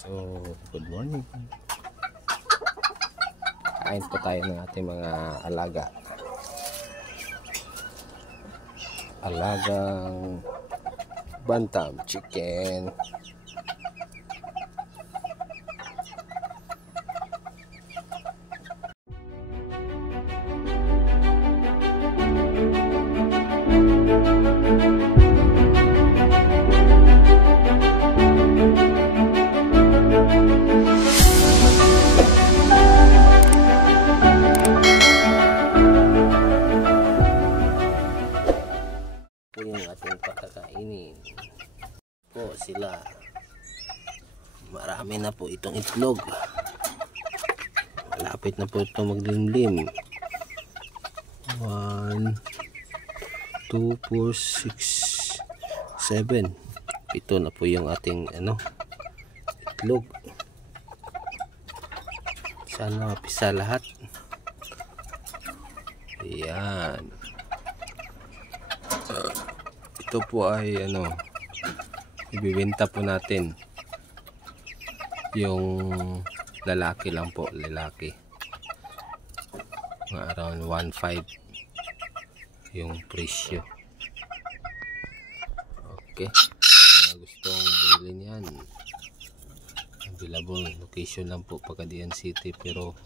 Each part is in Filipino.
So, good morning. Kain po tayo ng ating mga alagang bantam chicken. Po yung ating pakakainin po sila. Marami na po itong itlog. Malapit na po ito maglimlim. 1, 2, 4, 6, 7. Ito na po yung ating itlog. Sana mapisa lahat. Ayan. Ito po ay ibibenta po natin. Yung lalaki lang po, lalaki. Around 1.5 yung presyo. Okay. Kung gustong bilhin yan, available location lang po Pagadian City, pero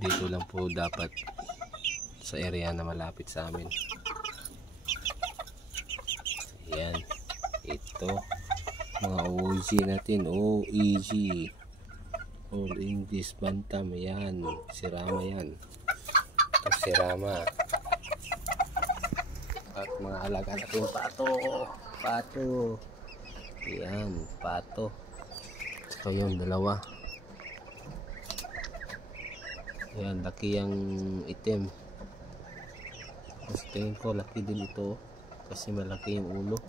dito lang po dapat sa area na malapit sa amin. Ayan, ito mga OG natin, OEG, All English Bantam. Yan, sirama yan. Ito sirama. At mga alaga natin pato. Yan, pato. So yun, dalawa. Yan, laki yung itim. Mas tingin ko laki din ito kasi malaki yung ulo.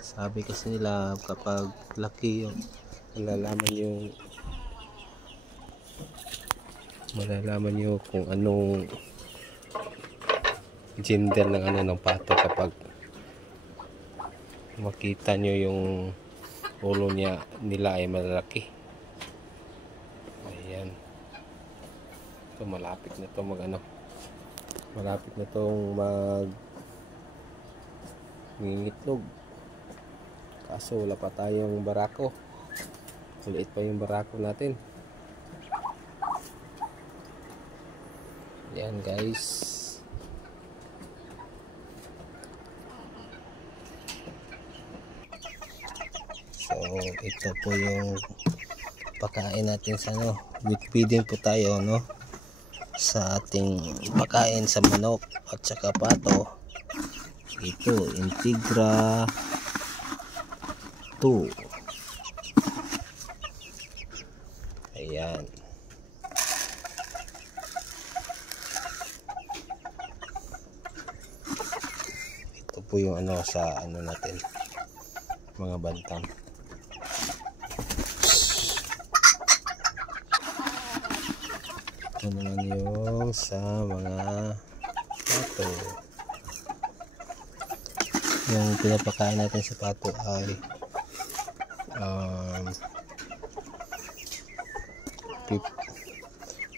Sabi kasi nila kapag laki yung malalaman nyo kung anong gender ng pato kapag makita nyo yung ulo nila ay malaki. Ayan, ito malapit na to malapit na tong ngingitlog. Kaso wala pa tayong barako. Maliit pa yung barako natin. Yan guys. So ito po yung pagkain natin sa feeding po tayo sa ating pagkain sa manok at saka pato. Ito Integra 2. Ayan. Ito po yung sa natin mga bantam. Ito naman yung sa mga pato. Yung pinapakain natin sa pato ay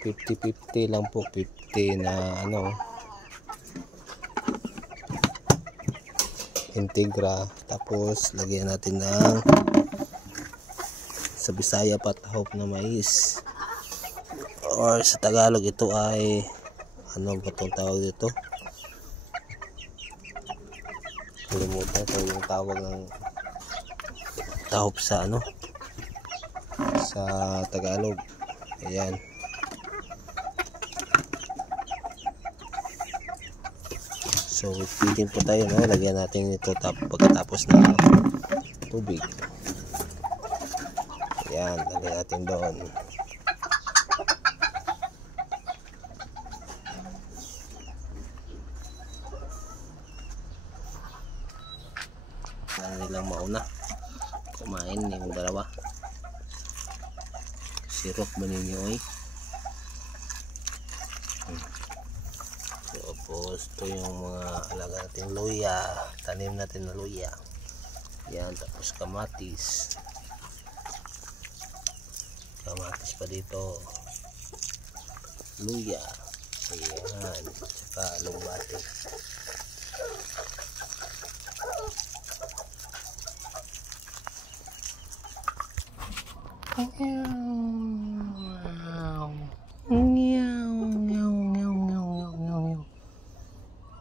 50-50 lang po. 50 na Integra, tapos lagyan natin ng sa Bisaya patahok na mais, or sa Tagalog ito ay ba itong tawag dito? Kalimutan ko yung tawag ng tahop sa sa Tagalog. Ayan. So feeding po tayo, lagyan natin ito pagkatapos ng tubig. Ayan, lagyan natin doon. Nilang mauna kumain yung dalawa. Sirok ba ninyo Tapos ito yung mga alaga natin luya, tanim natin na luya. Yan, tapos kamatis. kamatis pa dito, luya, ayan, saka lugbate.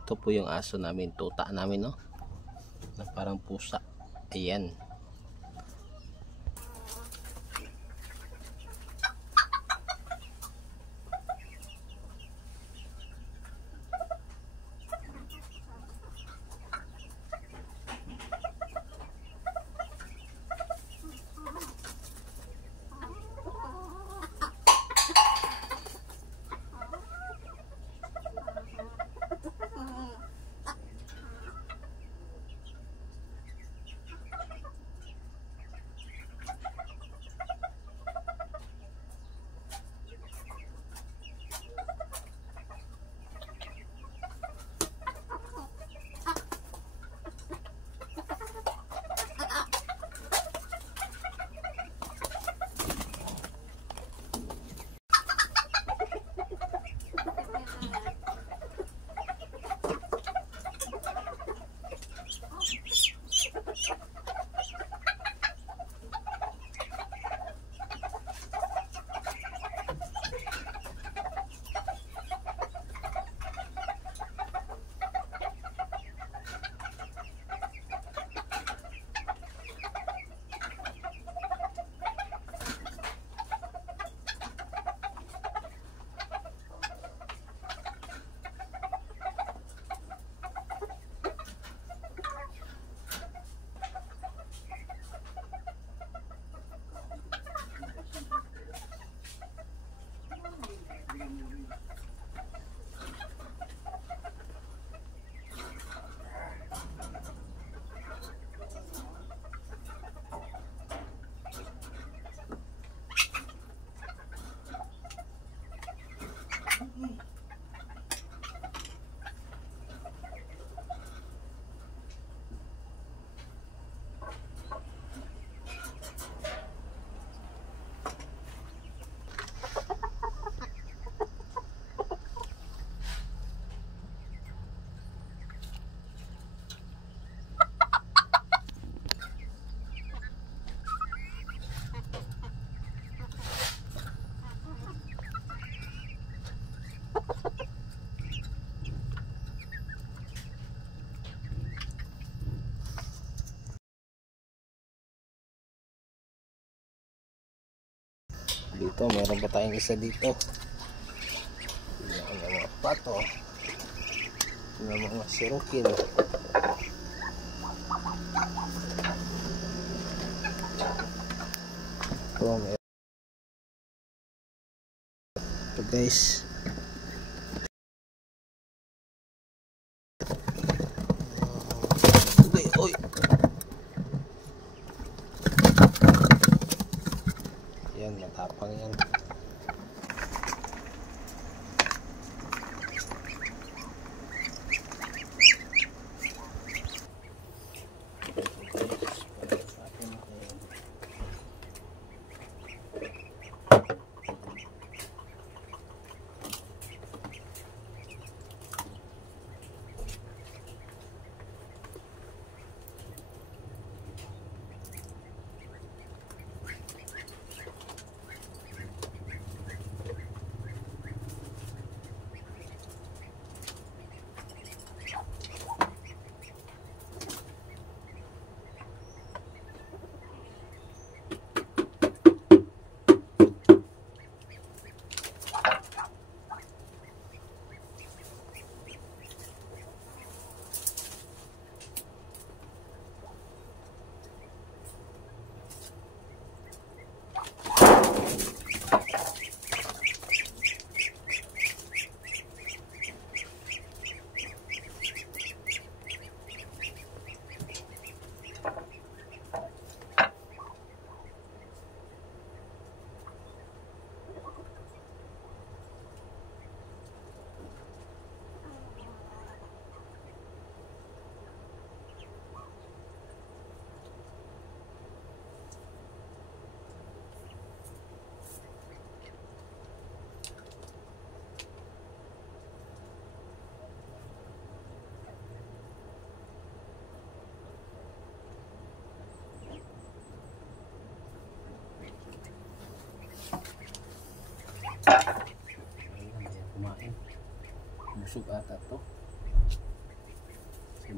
Ito po yung aso namin, tuta namin, no, na parang pusa. Ayan. Dito meron pa tayong isa dito. Yung mga pato, yung mga sirukin. Ito guys, oy, yan, matapang yan. Ayan, ayan, kumain. Busog ata to. So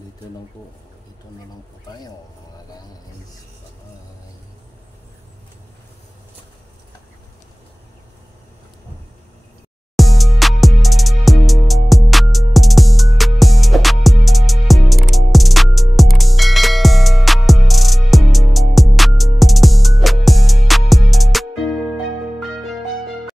dito na lang po tayo mga guys. Bye.